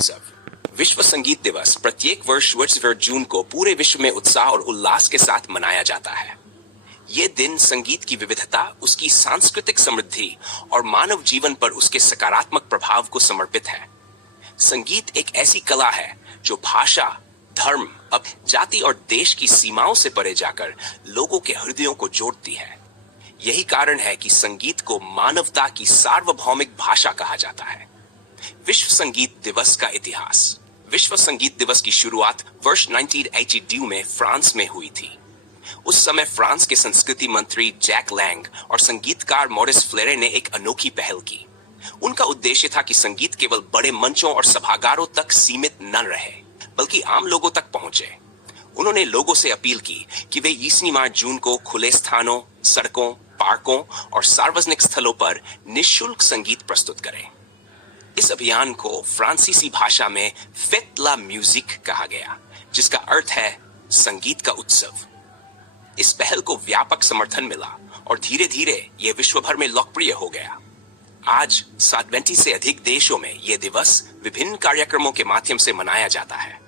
उत्सव। विश्व संगीत दिवस प्रत्येक वर्ष 21 जून को पूरे विश्व में उत्साह और उल्लास के साथ मनाया जाता है। ये दिन संगीत की विविधता, उसकी सांस्कृतिक समृद्धि और मानव जीवन पर उसके सकारात्मक प्रभाव को समर्पित है। संगीत एक ऐसी कला है जो भाषा, धर्म, अब जाति और देश की सीमाओं से परे जाकर लोगों के हृदयों को जोड़ती है। यही कारण है कि संगीत को मानवता की सार्वभौमिक भाषा कहा जाता है। विश्व संगीत दिवस का इतिहास। विश्व संगीत दिवस की शुरुआत वर्ष 1982 में फ्रांस में हुई थी। उस समय फ्रांस के संस्कृति मंत्री जैक लैंग और संगीतकार मॉरिस फ्लेरे ने एक अनोखी पहल की। उनका उद्देश्य था कि संगीत केवल बड़े मंचों और सभागारों तक सीमित न रहे, बल्कि आम लोगों तक पहुंचे। उन्होंने लोगों से अपील की कि वे 20 जून को खुले स्थानों, सड़कों, पार्कों और सार्वजनिक स्थलों पर निःशुल्क संगीत प्रस्तुत करें। इस अभियान को फ्रांसीसी भाषा में फेट ला म्यूजिक कहा गया, जिसका अर्थ है संगीत का उत्सव। इस पहल को व्यापक समर्थन मिला और धीरे धीरे यह विश्व भर में लोकप्रिय हो गया। आज 27 से अधिक देशों में यह दिवस विभिन्न कार्यक्रमों के माध्यम से मनाया जाता है।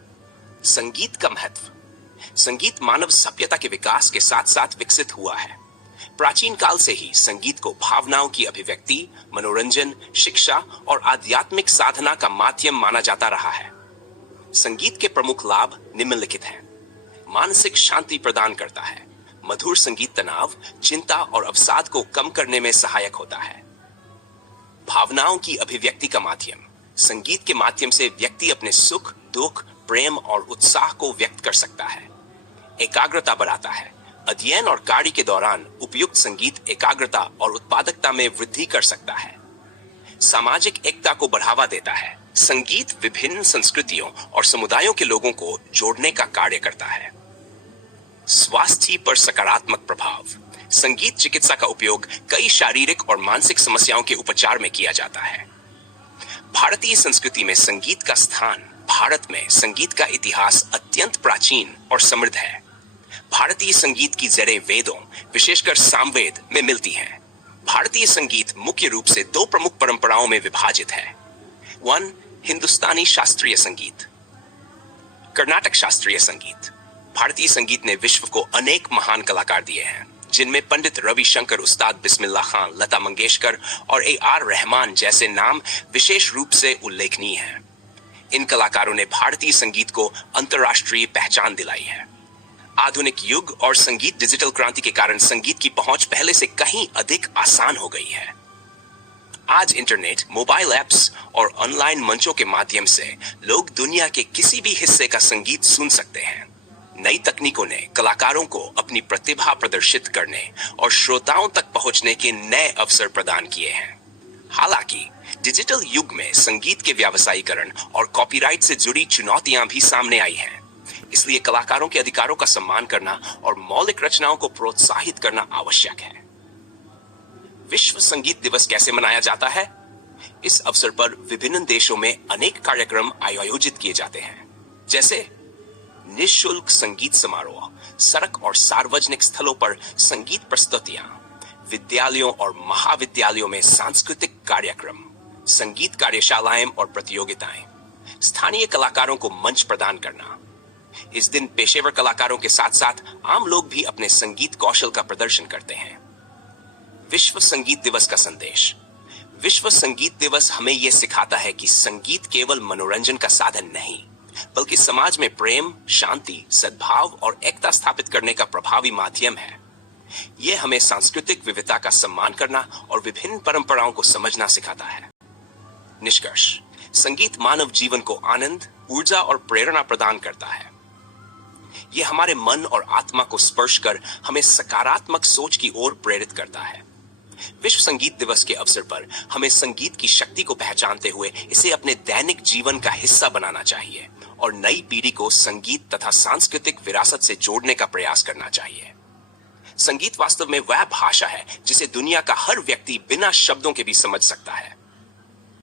संगीत का महत्व। संगीत मानव सभ्यता के विकास के साथ साथ विकसित हुआ है। प्राचीन काल से ही संगीत को भावनाओं की अभिव्यक्ति, मनोरंजन, शिक्षा और आध्यात्मिक साधना का माध्यम माना जाता रहा है। संगीत के प्रमुख लाभ निम्नलिखित हैं। मानसिक शांति प्रदान करता है। मधुर संगीत तनाव, चिंता और अवसाद को कम करने में सहायक होता है। भावनाओं की अभिव्यक्ति का माध्यम। संगीत के माध्यम से व्यक्ति अपने सुख, दुख, प्रेम और उत्साह को व्यक्त कर सकता है। एकाग्रता बढ़ाता है। अध्ययन और कार्य के दौरान उपयुक्त संगीत एकाग्रता और उत्पादकता में वृद्धि कर सकता है। सामाजिक एकता को बढ़ावा देता है। संगीत विभिन्न संस्कृतियों और समुदायों के लोगों को जोड़ने का कार्य करता है। स्वास्थ्य पर सकारात्मक प्रभाव। संगीत चिकित्सा का उपयोग कई शारीरिक और मानसिक समस्याओं के उपचार में किया जाता है। भारतीय संस्कृति में संगीत का स्थान। भारत में संगीत का इतिहास अत्यंत प्राचीन और समृद्ध है। भारतीय संगीत की जड़ें वेदों, विशेषकर सामवेद में मिलती हैं। भारतीय संगीत मुख्य रूप से दो प्रमुख परंपराओं में विभाजित है। 1. हिंदुस्तानी शास्त्रीय संगीत। कर्नाटक शास्त्रीय संगीत। भारतीय संगीत ने विश्व को अनेक महान कलाकार दिए हैं, जिनमें पंडित रविशंकर, उस्ताद बिस्मिल्लाह खान, लता मंगेशकर और AR रहमान जैसे नाम विशेष रूप से उल्लेखनीय हैं। इन कलाकारों ने भारतीय संगीत को अंतर्राष्ट्रीय पहचान दिलाई है। आधुनिक युग और संगीत डिजिटल क्रांति के कारण संगीत की पहुंच पहले से कहीं अधिक आसान हो गई है। आज इंटरनेट, मोबाइल ऐप्स और ऑनलाइन मंचों के माध्यम से लोग दुनिया के किसी भी हिस्से का संगीत सुन सकते हैं। नई तकनीकों ने कलाकारों को अपनी प्रतिभा प्रदर्शित करने और श्रोताओं तक पहुंचने के नए अवसर प्रदान किए हैं। हालांकि डिजिटल युग में संगीत के व्यावसायीकरण और कॉपीराइट से जुड़ी चुनौतियां भी सामने आई हैं। इसलिए कलाकारों के अधिकारों का सम्मान करना और मौलिक रचनाओं को प्रोत्साहित करना आवश्यक है। विश्व संगीत दिवस कैसे मनाया जाता है? इस अवसर पर विभिन्न देशों में अनेक कार्यक्रम आयोजित किए जाते हैं, जैसे निःशुल्क संगीत समारोह, सड़क और सार्वजनिक स्थलों पर संगीत प्रस्तुतियां, विद्यालयों और महाविद्यालयों में सांस्कृतिक कार्यक्रम, संगीत कार्यशालाएं और प्रतियोगिताएं, स्थानीय कलाकारों को मंच प्रदान करना। इस दिन पेशेवर कलाकारों के साथ साथ आम लोग भी अपने संगीत कौशल का प्रदर्शन करते हैं। विश्व संगीत दिवस का संदेश। विश्व संगीत दिवस हमें यह सिखाता है कि संगीत केवल मनोरंजन का साधन नहीं, बल्कि समाज में प्रेम, शांति, सद्भाव और एकता स्थापित करने का प्रभावी माध्यम है। यह हमें सांस्कृतिक विविधता का सम्मान करना और विभिन्न परंपराओं को समझना सिखाता है। निष्कर्ष। संगीत मानव जीवन को आनंद, ऊर्जा और प्रेरणा प्रदान करता है। यह हमारे मन और आत्मा को स्पर्श कर हमें सकारात्मक सोच की ओर प्रेरित करता है। विश्व संगीत दिवस के अवसर पर हमें संगीत की शक्ति को पहचानते हुए इसे अपने दैनिक जीवन का हिस्सा बनाना चाहिए और नई पीढ़ी को संगीत तथा सांस्कृतिक विरासत से जोड़ने का प्रयास करना चाहिए। संगीत वास्तव में वह भाषा है जिसे दुनिया का हर व्यक्ति बिना शब्दों के भी समझ सकता है।